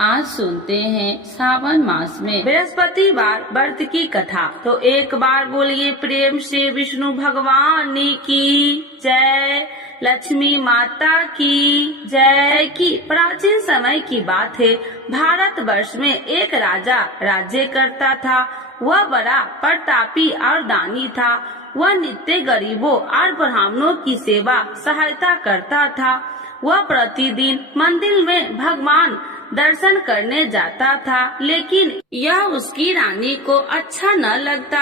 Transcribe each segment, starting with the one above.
आज सुनते हैं सावन मास में बृहस्पतिवार व्रत की कथा। तो एक बार बोलिए प्रेम से विष्णु भगवान की जय, लक्ष्मी माता की जय। की प्राचीन समय की बात है। भारत वर्ष में एक राजा राज्य करता था। वह बड़ा प्रतापी और दानी था। वह नित्य गरीबों और ब्राह्मणों की सेवा सहायता करता था। वह प्रतिदिन मंदिर में भगवान दर्शन करने जाता था, लेकिन यह उसकी रानी को अच्छा न लगता।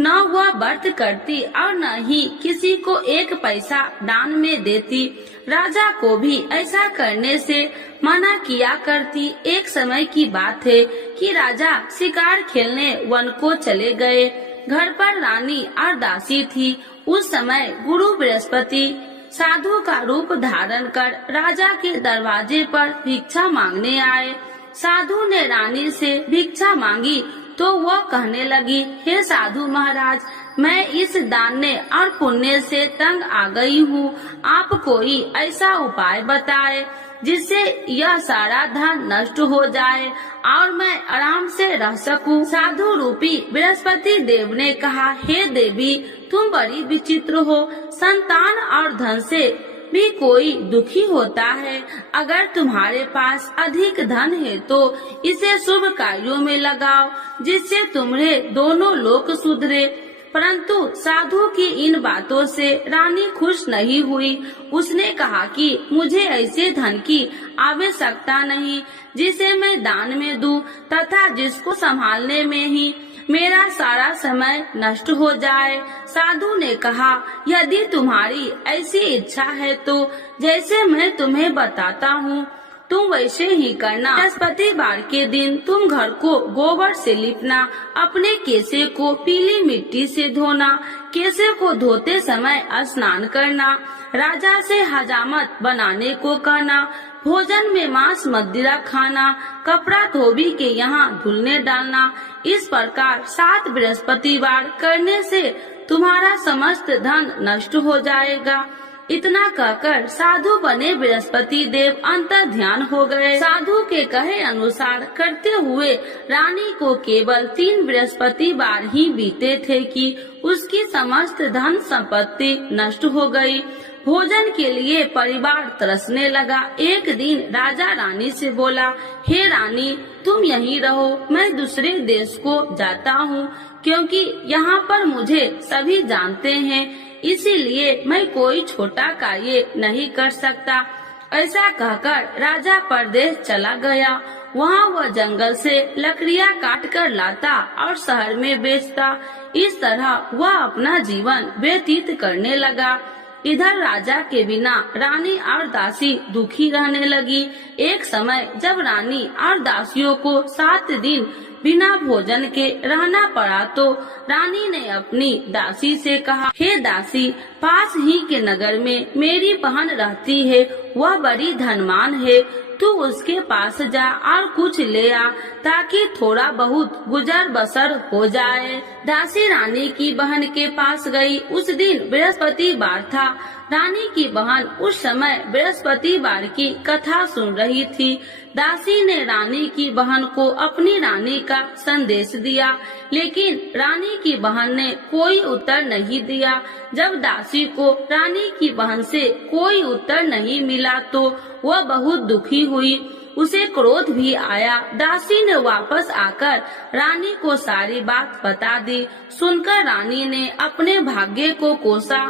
न वह व्रत करती और न ही किसी को एक पैसा दान में देती। राजा को भी ऐसा करने से मना किया करती। एक समय की बात है कि राजा शिकार खेलने वन को चले गए। घर पर रानी और दासी थी। उस समय गुरु बृहस्पति साधु का रूप धारण कर राजा के दरवाजे पर भिक्षा मांगने आए। साधु ने रानी से भिक्षा मांगी तो वह कहने लगी, हे साधु महाराज, मैं इस दान और पुण्य से तंग आ गई हूँ। आप कोई ऐसा उपाय बताए जिससे यह सारा धन नष्ट हो जाए और मैं आराम से रह सकूं। साधु रूपी बृहस्पति देव ने कहा, हे देवी, तुम बड़ी विचित्र हो। संतान और धन से भी कोई दुखी होता है। अगर तुम्हारे पास अधिक धन है तो इसे शुभ कार्यों में लगाओ, जिससे तुम्हारे दोनों लोक सुधरे। परंतु साधु की इन बातों से रानी खुश नहीं हुई। उसने कहा कि मुझे ऐसे धन की आवश्यकता नहीं जिसे मैं दान में दूं तथा जिसको संभालने में ही मेरा सारा समय नष्ट हो जाए। साधु ने कहा, यदि तुम्हारी ऐसी इच्छा है तो जैसे मैं तुम्हें बताता हूँ तुम वैसे ही करना। बृहस्पतिवार के दिन तुम घर को गोबर से लिपना, अपने केसे को पीली मिट्टी से धोना, केसे को धोते समय स्नान करना, राजा से हजामत बनाने को कहना, भोजन में मांस मदिरा खाना, कपड़ा धोबी के यहाँ धुलने डालना। इस प्रकार 7 बृहस्पतिवार करने से तुम्हारा समस्त धन नष्ट हो जाएगा। इतना कहकर साधु बने बृहस्पति देव अंतर ध्यान हो गए। साधु के कहे अनुसार करते हुए रानी को केवल 3 बृहस्पतिवार ही बीते थे कि उसकी समस्त धन संपत्ति नष्ट हो गई। भोजन के लिए परिवार तरसने लगा। एक दिन राजा रानी से बोला, हे रानी, तुम यहीं रहो, मैं दूसरे देश को जाता हूँ, क्योंकि यहाँ पर मुझे सभी जानते हैं, इसीलिए मैं कोई छोटा कार्य नहीं कर सकता। ऐसा कहकर राजा परदेश चला गया। वहाँ वह जंगल से लकड़ियाँ काट कर लाता और शहर में बेचता। इस तरह वह अपना जीवन व्यतीत करने लगा। इधर राजा के बिना रानी और दासी दुखी रहने लगी। एक समय जब रानी और दासियों को 7 दिन बिना भोजन के रहना पड़ा तो रानी ने अपनी दासी से कहा, हे दासी, पास ही के नगर में मेरी बहन रहती है, वह बड़ी धनवान है, तू उसके पास जा और कुछ ले आ ताकि थोड़ा बहुत गुजर बसर हो जाए। दासी रानी की बहन के पास गई। उस दिन बृहस्पतिवार था। रानी की बहन उस समय बृहस्पतिवार की कथा सुन रही थी। दासी ने रानी की बहन को अपनी रानी का संदेश दिया, लेकिन रानी की बहन ने कोई उत्तर नहीं दिया। जब दासी को रानी की बहन से कोई उत्तर नहीं मिला तो वह बहुत दुखी हुई। उसे क्रोध भी आया। दासी ने वापस आकर रानी को सारी बात बता दी। सुनकर रानी ने अपने भाग्य को कोसा।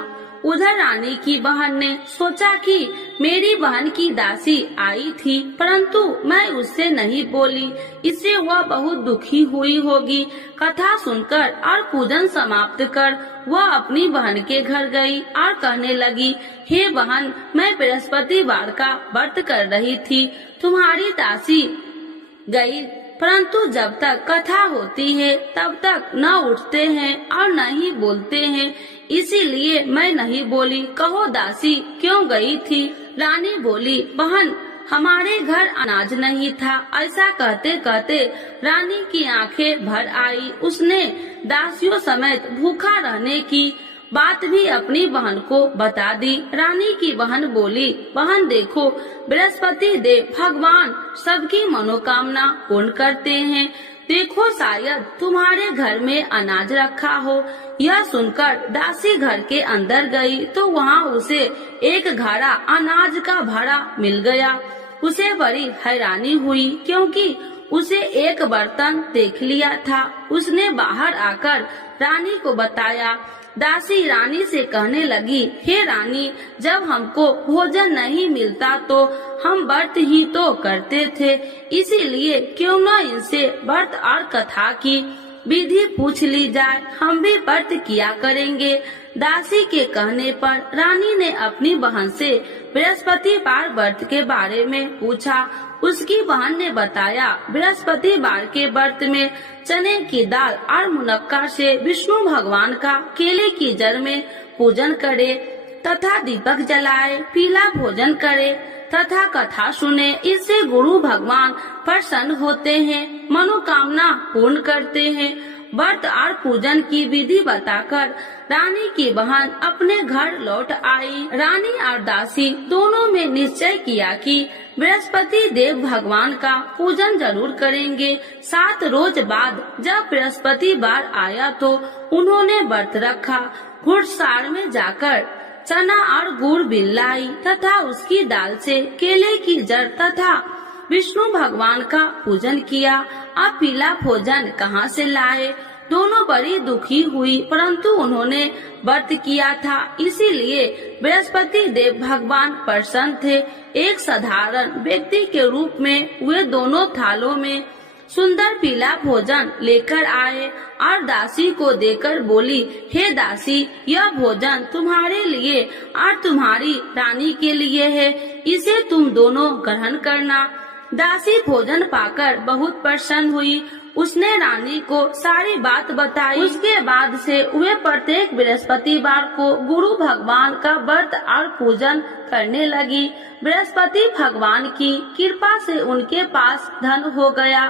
उधर रानी की बहन ने सोचा कि मेरी बहन की दासी आई थी, परंतु मैं उससे नहीं बोली, इससे वह बहुत दुखी हुई होगी। कथा सुनकर और पूजन समाप्त कर वह अपनी बहन के घर गई और कहने लगी, हे बहन, मैं बृहस्पतिवार का व्रत कर रही थी, तुम्हारी दासी गई, परंतु जब तक कथा होती है तब तक न उठते हैं और न ही बोलते हैं, इसीलिए मैं नहीं बोली। कहो दासी क्यों गई थी? रानी बोली, बहन, हमारे घर अनाज नहीं था। ऐसा कहते कहते रानी की आंखें भर आई। उसने दासियों समेत भूखा रहने की बात भी अपनी बहन को बता दी। रानी की बहन बोली, बहन देखो, बृहस्पति देव भगवान सबकी मनोकामना पूर्ण करते हैं। देखो शायद तुम्हारे घर में अनाज रखा हो। यह सुनकर दासी घर के अंदर गई तो वहाँ उसे एक घड़ा अनाज का भरा मिल गया। उसे बड़ी हैरानी हुई क्योंकि उसे एक बर्तन देख लिया था। उसने बाहर आकर रानी को बताया। दासी रानी से कहने लगी, हे रानी, जब हमको भोजन नहीं मिलता तो हम व्रत ही तो करते थे, इसीलिए क्यों न इनसे व्रत और कथा की विधि पूछ ली जाए, हम भी व्रत किया करेंगे। दासी के कहने पर रानी ने अपनी बहन से बृहस्पतिवार व्रत के बारे में पूछा। उसकी बहन ने बताया, बृहस्पतिवार के व्रत में चने की दाल और मुनक्का से विष्णु भगवान का केले की जड़ में पूजन करे तथा दीपक जलाए, पीला भोजन करे तथा कथा सुने। इससे गुरु भगवान प्रसन्न होते हैं, मनोकामना पूर्ण करते हैं। व्रत और पूजन की विधि बताकर रानी की बहन अपने घर लौट आई। रानी और दासी दोनों में निश्चय किया कि बृहस्पति देव भगवान का पूजन जरूर करेंगे। 7 रोज बाद जब बृहस्पतिवार आया तो उन्होंने व्रत रखा। घुड़सार में जाकर चना और गुड़ बिल लाई तथा उसकी दाल से केले की जड़ तथा विष्णु भगवान का पूजन किया। अब पीला भोजन कहाँ से लाए? दोनों बड़ी दुखी हुई, परंतु उन्होंने व्रत किया था, इसीलिए बृहस्पति देव भगवान प्रसन्न थे। एक साधारण व्यक्ति के रूप में वे दोनों थालों में सुंदर पीला भोजन लेकर आए और दासी को देकर बोली, हे दासी, यह भोजन तुम्हारे लिए और तुम्हारी रानी के लिए है, इसे तुम दोनों ग्रहण करना। दासी भोजन पाकर बहुत प्रसन्न हुई। उसने रानी को सारी बात बताई। उसके बाद से वे प्रत्येक बृहस्पतिवार को गुरु भगवान का व्रत और पूजन करने लगी। बृहस्पति भगवान की कृपा से उनके पास धन हो गया,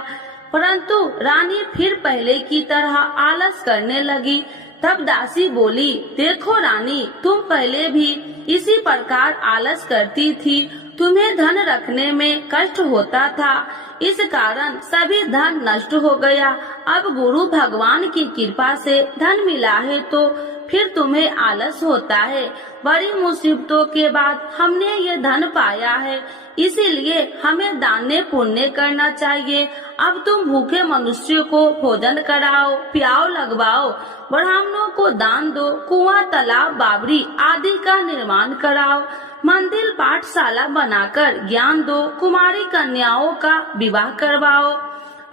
परंतु रानी फिर पहले की तरह आलस करने लगी। तब दासी बोली, देखो रानी, तुम पहले भी इसी प्रकार आलस करती थी, तुम्हें धन रखने में कष्ट होता था, इस कारण सभी धन नष्ट हो गया। अब गुरु भगवान की कृपा से धन मिला है तो फिर तुम्हें आलस होता है। बड़ी मुसीबतों के बाद हमने ये धन पाया है, इसीलिए हमें दान पुण्य करना चाहिए। अब तुम भूखे मनुष्य को भोजन कराओ, प्याव लगवाओ, ब्राह्मणों को दान दो, कुआं, तालाब, बावड़ी आदि का निर्माण कराओ, मंदिर, पाठशाला बनाकर ज्ञान दो, कुमारी कन्याओं का विवाह करवाओ,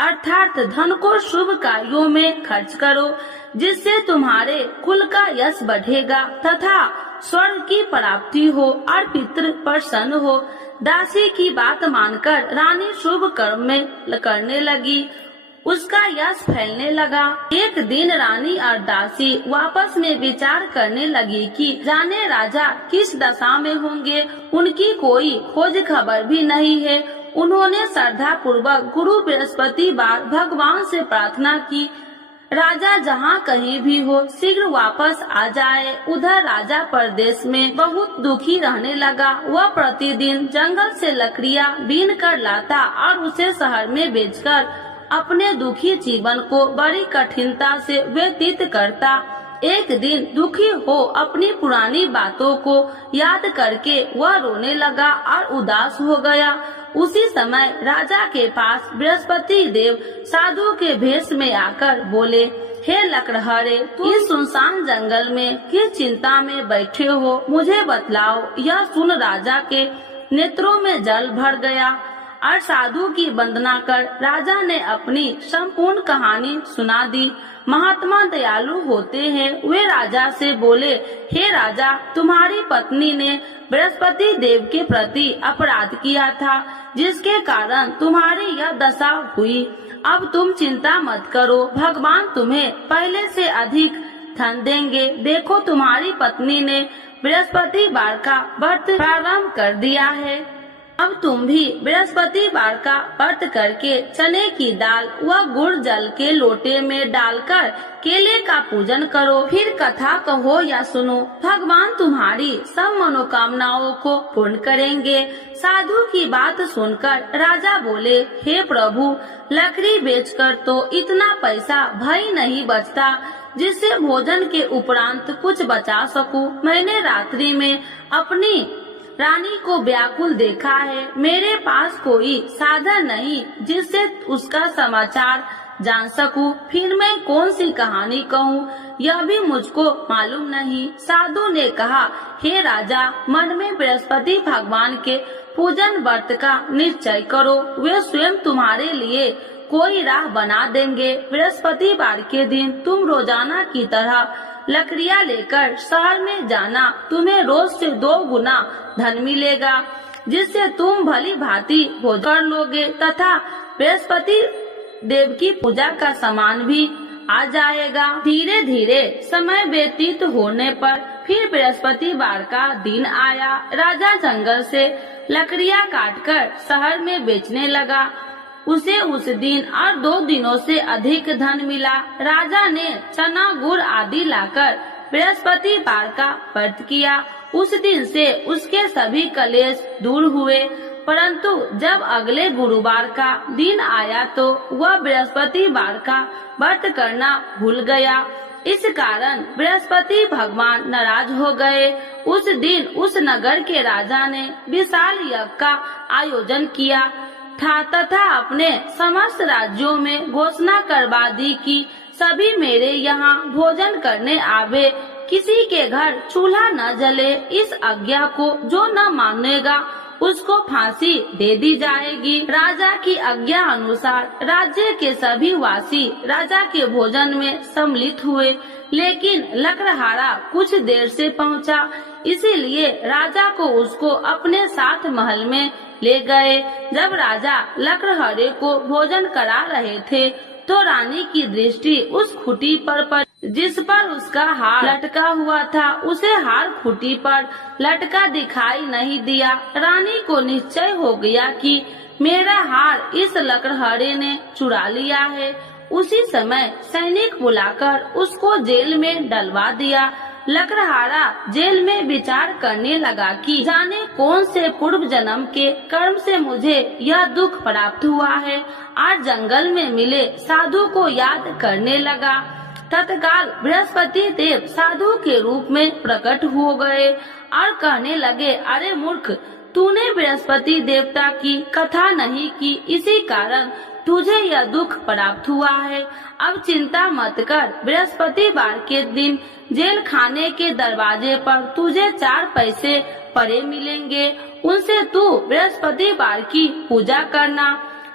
अर्थात धन को शुभ कार्यों में खर्च करो, जिससे तुम्हारे कुल का यश बढ़ेगा तथा स्वर्ग की प्राप्ति हो और पितृ प्रसन्न हो। दासी की बात मानकर रानी शुभ कर्म में करने लगी, उसका यश फैलने लगा। एक दिन रानी और दासी आपस में विचार करने लगी कि जाने राजा किस दशा में होंगे, उनकी कोई खोज खबर भी नहीं है। उन्होंने श्रद्धा पूर्वक गुरु बृहस्पतिवार भगवान से प्रार्थना की, राजा जहाँ कहीं भी हो शीघ्र वापस आ जाए। उधर राजा परदेश में बहुत दुखी रहने लगा। वह प्रतिदिन जंगल से लकड़ियाँ बीन कर लाता और उसे शहर में बेचकर अपने दुखी जीवन को बड़ी कठिनता से व्यतीत करता। एक दिन दुखी हो अपनी पुरानी बातों को याद करके वह रोने लगा और उदास हो गया। उसी समय राजा के पास बृहस्पति देव साधु के भेष में आकर बोले, हे लकड़हारे, तुम इस सुनसान जंगल में किस चिंता में बैठे हो, मुझे बतलाओ। यह सुन राजा के नेत्रों में जल भर गया और साधु की वंदना कर राजा ने अपनी संपूर्ण कहानी सुना दी। महात्मा दयालु होते हैं। वे राजा से बोले, हे राजा, तुम्हारी पत्नी ने बृहस्पति देव के प्रति अपराध किया था, जिसके कारण तुम्हारी यह दशा हुई। अब तुम चिंता मत करो, भगवान तुम्हें पहले से अधिक धन देंगे। देखो, तुम्हारी पत्नी ने बृहस्पतिवार का व्रत प्रारंभ कर दिया है। अब तुम भी बृहस्पतिवार का व्रत करके चने की दाल व गुड़ जल के लोटे में डालकर केले का पूजन करो। फिर कथा कहो या सुनो, भगवान तुम्हारी सब मनोकामनाओं को पूर्ण करेंगे। साधु की बात सुनकर राजा बोले, हे प्रभु, लकड़ी बेचकर तो इतना पैसा भई नहीं बचता जिससे भोजन के उपरांत कुछ बचा सकूं। मैंने रात्रि में अपनी रानी को व्याकुल देखा है। मेरे पास कोई साधन नहीं जिससे उसका समाचार जान सकूं। फिर मैं कौन सी कहानी कहूँ, यह भी मुझको मालूम नहीं। साधु ने कहा, हे राजा, मन में बृहस्पति भगवान के पूजन व्रत का निश्चय करो, वे स्वयं तुम्हारे लिए कोई राह बना देंगे। बृहस्पतिवार के दिन तुम रोजाना की तरह लकड़ियाँ लेकर शहर में जाना। तुम्हें रोज से 2 गुना धन मिलेगा, जिससे तुम भली भांति भोजन कर लोगे तथा बृहस्पति देव की पूजा का सामान भी आ जाएगा। धीरे धीरे समय व्यतीत होने पर फिर बृहस्पतिवार का दिन आया। राजा जंगल से लकड़ियाँ काटकर शहर में बेचने लगा। उसे उस दिन और 2 दिनों से अधिक धन मिला। राजा ने चना गुड़ आदि लाकर बृहस्पतिवार का व्रत किया। उस दिन से उसके सभी कलेश दूर हुए। परंतु जब अगले गुरुवार का दिन आया तो वह बृहस्पतिवार का व्रत करना भूल गया। इस कारण बृहस्पति भगवान नाराज हो गए। उस दिन उस नगर के राजा ने विशाल यज्ञ का आयोजन किया था तथा अपने समस्त राज्यों में घोषणा करवा दी कि सभी मेरे यहाँ भोजन करने आवे, किसी के घर चूल्हा न जले। इस आज्ञा को जो न मानेगा उसको फांसी दे दी जाएगी। राजा की आज्ञा अनुसार राज्य के सभी वासी राजा के भोजन में सम्मिलित हुए, लेकिन लकड़हारा कुछ देर से पहुंचा, इसीलिए राजा को उसको अपने साथ महल में ले गए। जब राजा लकड़हारे को भोजन करा रहे थे तो रानी की दृष्टि उस खूंटी पर पड़ी जिस पर उसका हार लटका हुआ था। उसे हार खूंटी पर लटका दिखाई नहीं दिया। रानी को निश्चय हो गया कि मेरा हार इस लकड़हारे ने चुरा लिया है। उसी समय सैनिक बुलाकर उसको जेल में डलवा दिया। लकड़हारा जेल में विचार करने लगा कि जाने कौन से पूर्व जन्म के कर्म से मुझे यह दुख प्राप्त हुआ है, और जंगल में मिले साधु को याद करने लगा। तत्काल बृहस्पति देव साधु के रूप में प्रकट हो गए और कहने लगे, अरे मूर्ख, तूने बृहस्पति देवता की कथा नहीं की, इसी कारण तुझे यह दुख प्राप्त हुआ है। अब चिंता मत कर, बृहस्पतिवार के दिन जेल खाने के दरवाजे पर तुझे 4 पैसे पड़े मिलेंगे। उनसे तू बृहस्पतिवार की पूजा करना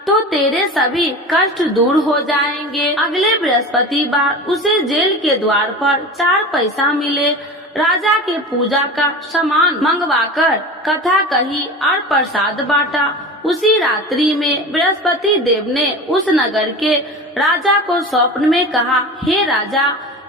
तो तेरे सभी कष्ट दूर हो जाएंगे। अगले बृहस्पतिवार उसे जेल के द्वार पर 4 पैसा मिले। राजा के पूजा का सामान मंगवाकर कथा कही और प्रसाद बांटा। उसी रात्रि में बृहस्पति देव ने उस नगर के राजा को स्वप्न में कहा, हे राजा,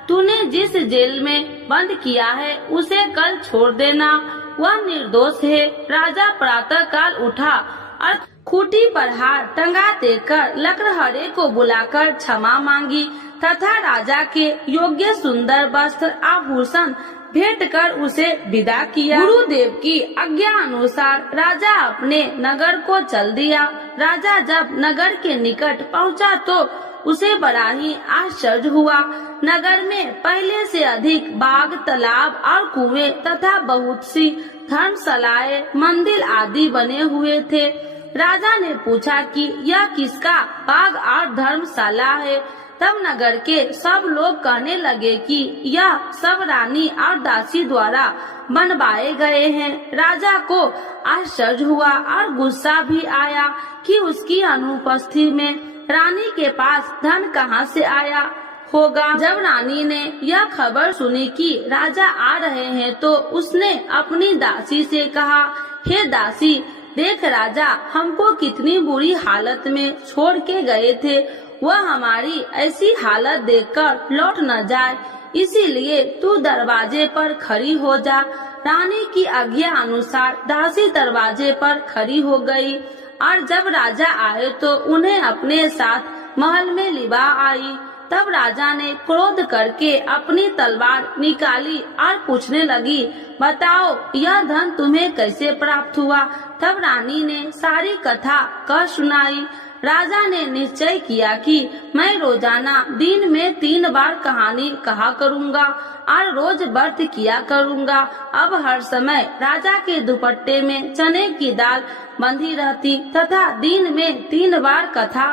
तूने जिस जेल में बंद किया है उसे कल छोड़ देना, वह निर्दोष है। राजा प्रातः काल उठा और खूंटी पर हार टंगा देकर लकड़हारे को बुलाकर क्षमा मांगी तथा राजा के योग्य सुंदर वस्त्र आभूषण भेंट कर उसे विदा किया। गुरुदेव की आज्ञा अनुसार राजा अपने नगर को चल दिया। राजा जब नगर के निकट पहुंचा तो उसे बड़ा ही आश्चर्य हुआ। नगर में पहले से अधिक बाग, तालाब और कुएं तथा बहुत सी धर्मशालाएं, मंदिर आदि बने हुए थे। राजा ने पूछा कि यह किसका बाग और धर्मशाला है। तब नगर के सब लोग कहने लगे कि यह सब रानी और दासी द्वारा बनवाए गए हैं। राजा को आश्चर्य हुआ और गुस्सा भी आया कि उसकी अनुपस्थिति में रानी के पास धन कहां से आया होगा। जब रानी ने यह खबर सुनी कि राजा आ रहे हैं तो उसने अपनी दासी से कहा, हे दासी, देख राजा हमको कितनी बुरी हालत में छोड़ के गए थे, वह हमारी ऐसी हालत देखकर लौट न जाए, इसीलिए तू दरवाजे पर खड़ी हो जा। रानी की आज्ञा अनुसार दासी दरवाजे पर खड़ी हो गई और जब राजा आए तो उन्हें अपने साथ महल में लिवा आई। तब राजा ने क्रोध करके अपनी तलवार निकाली और पूछने लगी, बताओ यह धन तुम्हें कैसे प्राप्त हुआ। तब रानी ने सारी कथा कह सुनाई। राजा ने निश्चय किया कि मैं रोजाना दिन में 3 बार कहानी कहा करूँगा और रोज व्रत किया करूँगा। अब हर समय राजा के दुपट्टे में चने की दाल बंधी रहती तथा दिन में 3 बार कथा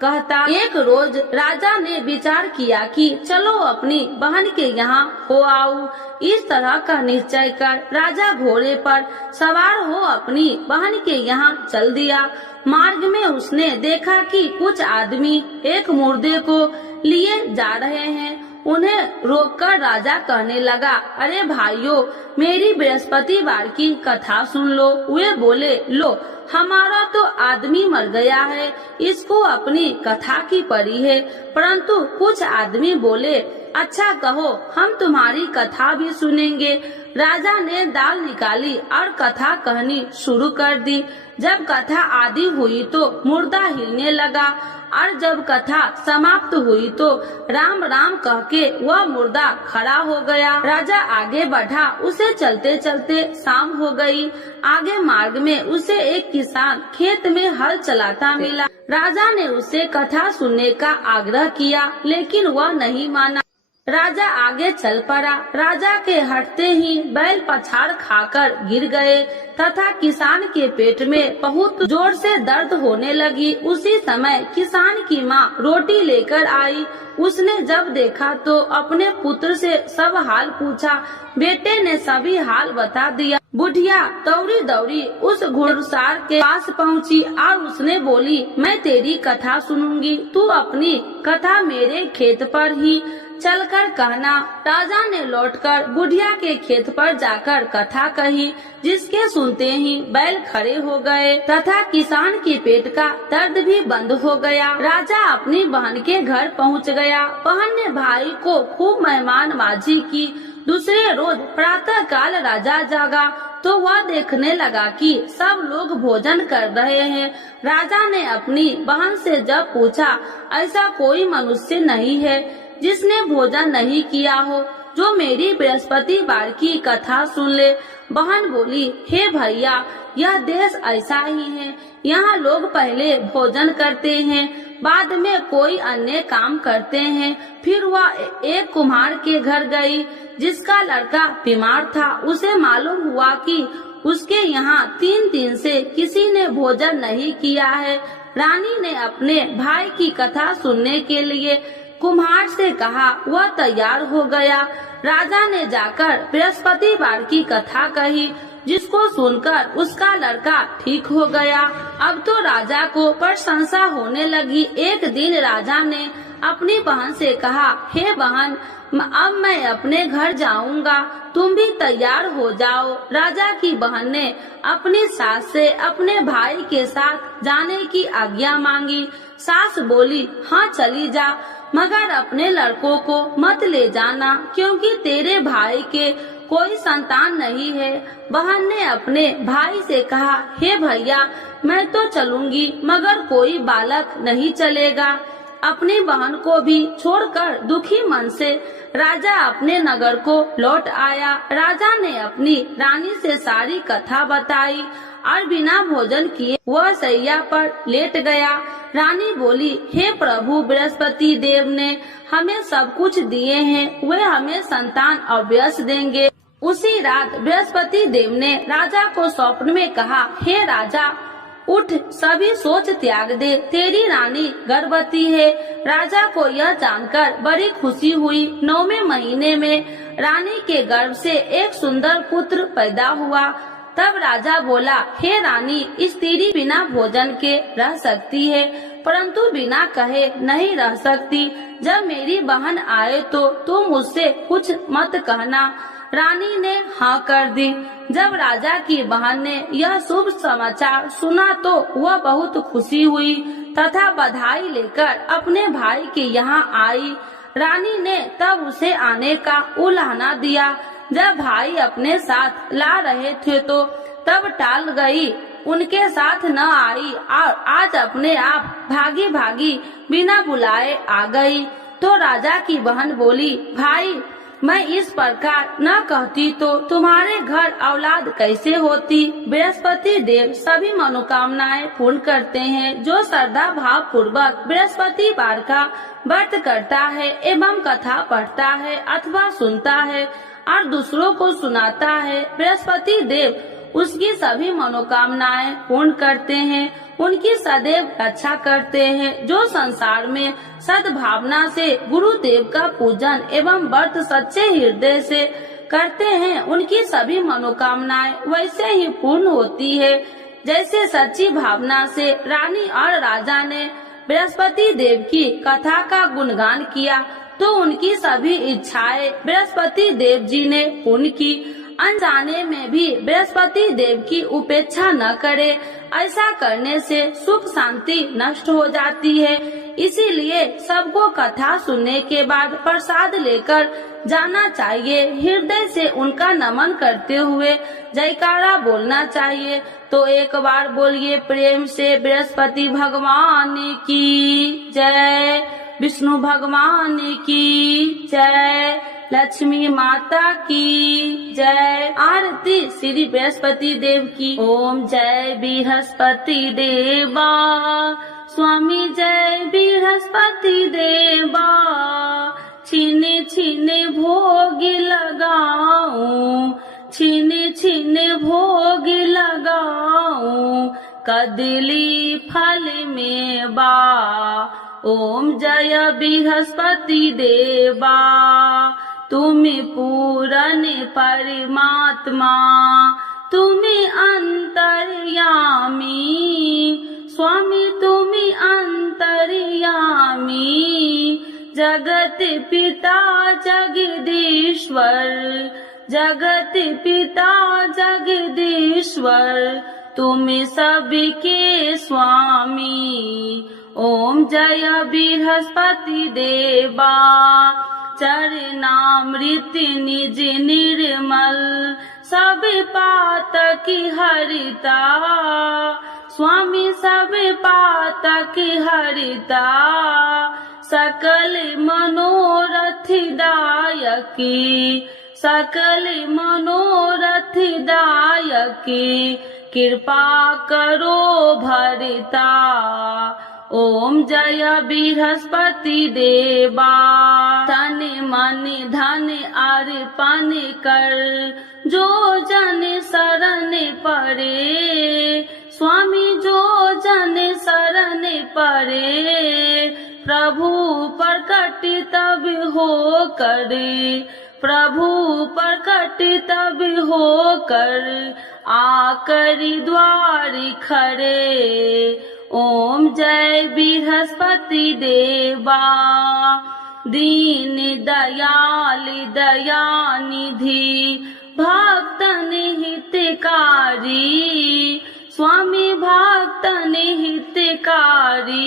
कहता। एक रोज राजा ने विचार किया कि चलो अपनी बहन के यहाँ हो आऊं। इस तरह का निश्चय कर राजा घोड़े पर सवार हो अपनी बहन के यहाँ चल दिया। मार्ग में उसने देखा कि कुछ आदमी एक मुर्दे को लिए जा रहे हैं। उन्हें रोककर राजा कहने लगा, अरे भाइयों, मेरी बृहस्पतिवार की कथा सुन लो। वे बोले, लो हमारा तो आदमी मर गया है, इसको अपनी कथा की पड़ी है। परंतु कुछ आदमी बोले, अच्छा कहो, हम तुम्हारी कथा भी सुनेंगे। राजा ने दाल निकाली और कथा कहनी शुरू कर दी। जब कथा आदि हुई तो मुर्दा हिलने लगा और जब कथा समाप्त हुई तो राम राम कह के वह मुर्दा खड़ा हो गया। राजा आगे बढ़ा। उसे चलते चलते शाम हो गई। आगे मार्ग में उसे एक किसान खेत में हल चलाता मिला। राजा ने उसे कथा सुनने का आग्रह किया, लेकिन वह नहीं माना। राजा आगे चल पड़ा। राजा के हटते ही बैल पछाड़ खाकर गिर गए तथा किसान के पेट में बहुत जोर से दर्द होने लगी। उसी समय किसान की माँ रोटी लेकर आई। उसने जब देखा तो अपने पुत्र से सब हाल पूछा। बेटे ने सभी हाल बता दिया। बुढ़िया दौड़ी दौड़ी उस घुड़सार के पास पहुँची और उसने बोली, मैं तेरी कथा सुनूंगी, तू अपनी कथा मेरे खेत पर ही चलकर कहना। राजा ने लौटकर बुढ़िया के खेत पर जाकर कथा कही, जिसके सुनते ही बैल खड़े हो गए तथा किसान के पेट का दर्द भी बंद हो गया। राजा अपनी बहन के घर पहुंच गया। बहन ने भाई को खूब मेहमानबाजी की। दूसरे रोज प्रातः काल राजा जागा तो वह देखने लगा कि सब लोग भोजन कर रहे हैं। राजा ने अपनी बहन से जब पूछा, ऐसा कोई मनुष्य नहीं है जिसने भोजन नहीं किया हो, जो मेरी बृहस्पतिवार की कथा सुन ले। बहन बोली, हे भैया, यह देश ऐसा ही है। यहाँ लोग पहले भोजन करते हैं, बाद में कोई अन्य काम करते हैं। फिर वह एक कुम्हार के घर गई, जिसका लड़का बीमार था। उसे मालूम हुआ कि उसके यहाँ 3 दिन से किसी ने भोजन नहीं किया है। रानी ने अपने भाई की कथा सुनने के लिए कुम्हार से कहा। वह तैयार हो गया। राजा ने जाकर बृहस्पतिवार की कथा कही, जिसको सुनकर उसका लड़का ठीक हो गया। अब तो राजा को प्रशंसा होने लगी। एक दिन राजा ने अपनी बहन से कहा, हे बहन, अब मैं अपने घर जाऊंगा, तुम भी तैयार हो जाओ। राजा की बहन ने अपनी सास से अपने भाई के साथ जाने की आज्ञा मांगी। सास बोली, हाँ चली जा, मगर अपने लड़कों को मत ले जाना, क्योंकि तेरे भाई के कोई संतान नहीं है। बहन ने अपने भाई से कहा, हे भैया, मैं तो चलूंगी, मगर कोई बालक नहीं चलेगा। अपनी बहन को भी छोड़कर दुखी मन से राजा अपने नगर को लौट आया। राजा ने अपनी रानी से सारी कथा बताई और बिना भोजन किए वह सैया पर लेट गया। रानी बोली, हे प्रभु, बृहस्पति देव ने हमें सब कुछ दिए हैं, वे हमें संतान अवश्य देंगे। उसी रात बृहस्पति देव ने राजा को स्वप्न में कहा, हे राजा, उठ, सभी सोच त्याग दे, तेरी रानी गर्भवती है। राजा को यह जानकर बड़ी खुशी हुई। 9वें महीने में रानी के गर्भ से एक सुंदर पुत्र पैदा हुआ। तब राजा बोला, हे रानी, स्त्री बिना भोजन के रह सकती है, परंतु बिना कहे नहीं रह सकती। जब मेरी बहन आए तो तुम मुझसे कुछ मत कहना। रानी ने हाँ कर दी। जब राजा की बहन ने यह शुभ समाचार सुना तो वह बहुत खुशी हुई तथा बधाई लेकर अपने भाई के यहाँ आई। रानी ने तब उसे आने का उलाहना दिया। जब भाई अपने साथ ला रहे थे तो तब टाल गई, उनके साथ न आई और आज अपने आप भागी भागी बिना बुलाए आ गई। तो राजा की बहन बोली, भाई मैं इस प्रकार न कहती तो तुम्हारे घर औलाद कैसे होती। बृहस्पति देव सभी मनोकामनाएं पूर्ण करते हैं जो श्रद्धा भाव पूर्वक बृहस्पतिवार का व्रत करता है एवं कथा पढ़ता है अथवा सुनता है और दूसरों को सुनाता है। बृहस्पति देव उसकी सभी मनोकामनाएं पूर्ण करते हैं, उनकी सदैव रक्षा करते हैं। जो संसार में सद्भावना से गुरुदेव का पूजन एवं व्रत सच्चे हृदय से करते हैं उनकी सभी मनोकामनाएं वैसे ही पूर्ण होती है जैसे सच्ची भावना से रानी और राजा ने बृहस्पति देव की कथा का गुणगान किया तो उनकी सभी इच्छाएं बृहस्पति देव जी ने पूर्ण की। अनजाने में भी बृहस्पति देव की उपेक्षा न करे, ऐसा करने से सुख शांति नष्ट हो जाती है। इसीलिए सबको कथा सुनने के बाद प्रसाद लेकर जाना चाहिए। हृदय से उनका नमन करते हुए जयकारा बोलना चाहिए। तो एक बार बोलिए प्रेम से बृहस्पति भगवान की जय, विष्णु भगवान की जय, लक्ष्मी माता की जय। आरती श्री बृहस्पति देव की। ओम जय बृहस्पति देवा, स्वामी जय बृहस्पति देवा, छीने छीने भोग लगाऊं, छीने छीने भोग लगाऊं, कदली फल में बा। ओम जय बृहस्पति देवा, तुम्हें पूरन परमात्मा, तुम्हें अंतर्यामी, स्वामी तुम्हें अंतर्यामी, जगत पिता जगदीश्वर, जगत पिता जगदीश्वर, तुम्हें सबके स्वामी। ओम जय बृहस्पति देवा, चरणामृत निज निर्मल, सब पातक हरिता, स्वामी सब पातक हरिता, सकल मनोरथ दायकी, सकल मनोरथ दायकी, कृपा करो भरता। ओम जय बृहस्पति देवा, तन मन धन अर्पण कर, जो जन शरण पड़े, स्वामी जो जन शरण पड़े, प्रभु प्रकट तब हो करे, प्रभु प्रकट तब हो कर, आकर द्वार खड़े। ओम जय बृहस्पति देवा, दीन दयाल दयानिधि, भक्तन हितकारी, स्वामी भक्तन हितकारी,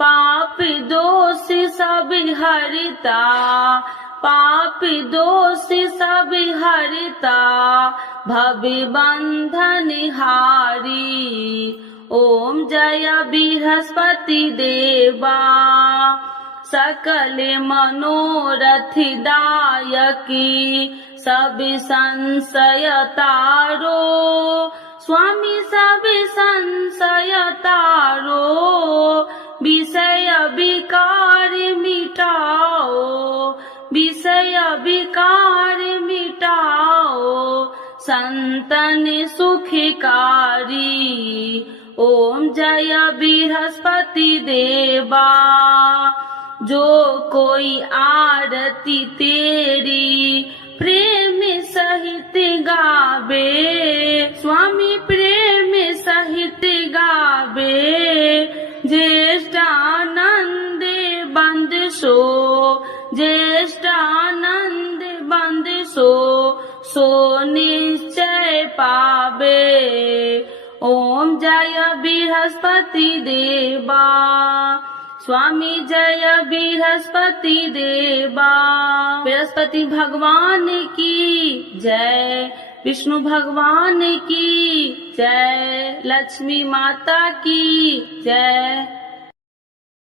पाप दोष सब हरता, पाप दोष सब हरता, भव बंधन हारी। ओम जय बृहस्पति देवा, सकल मनोरथ दायकी, सब संशय तारो, स्वामी सब संशय तारो, विषय विकार मिटाओ, विषय विकार मिटाओ, संतन सुखकारी। ओम जय बृहस्पति देवा, जो कोई आरती तेरी प्रेम सहित गावे, स्वामी प्रेम सहित गावे, ज्येष्ठानंद बंद सो, ज्येष्ठानंद बंद सो, सो निश्चय पावे। ओम जय बृहस्पति देवा, स्वामी जय बृहस्पति देवा। बृहस्पति भगवान की जय, विष्णु भगवान की जय, लक्ष्मी माता की जय।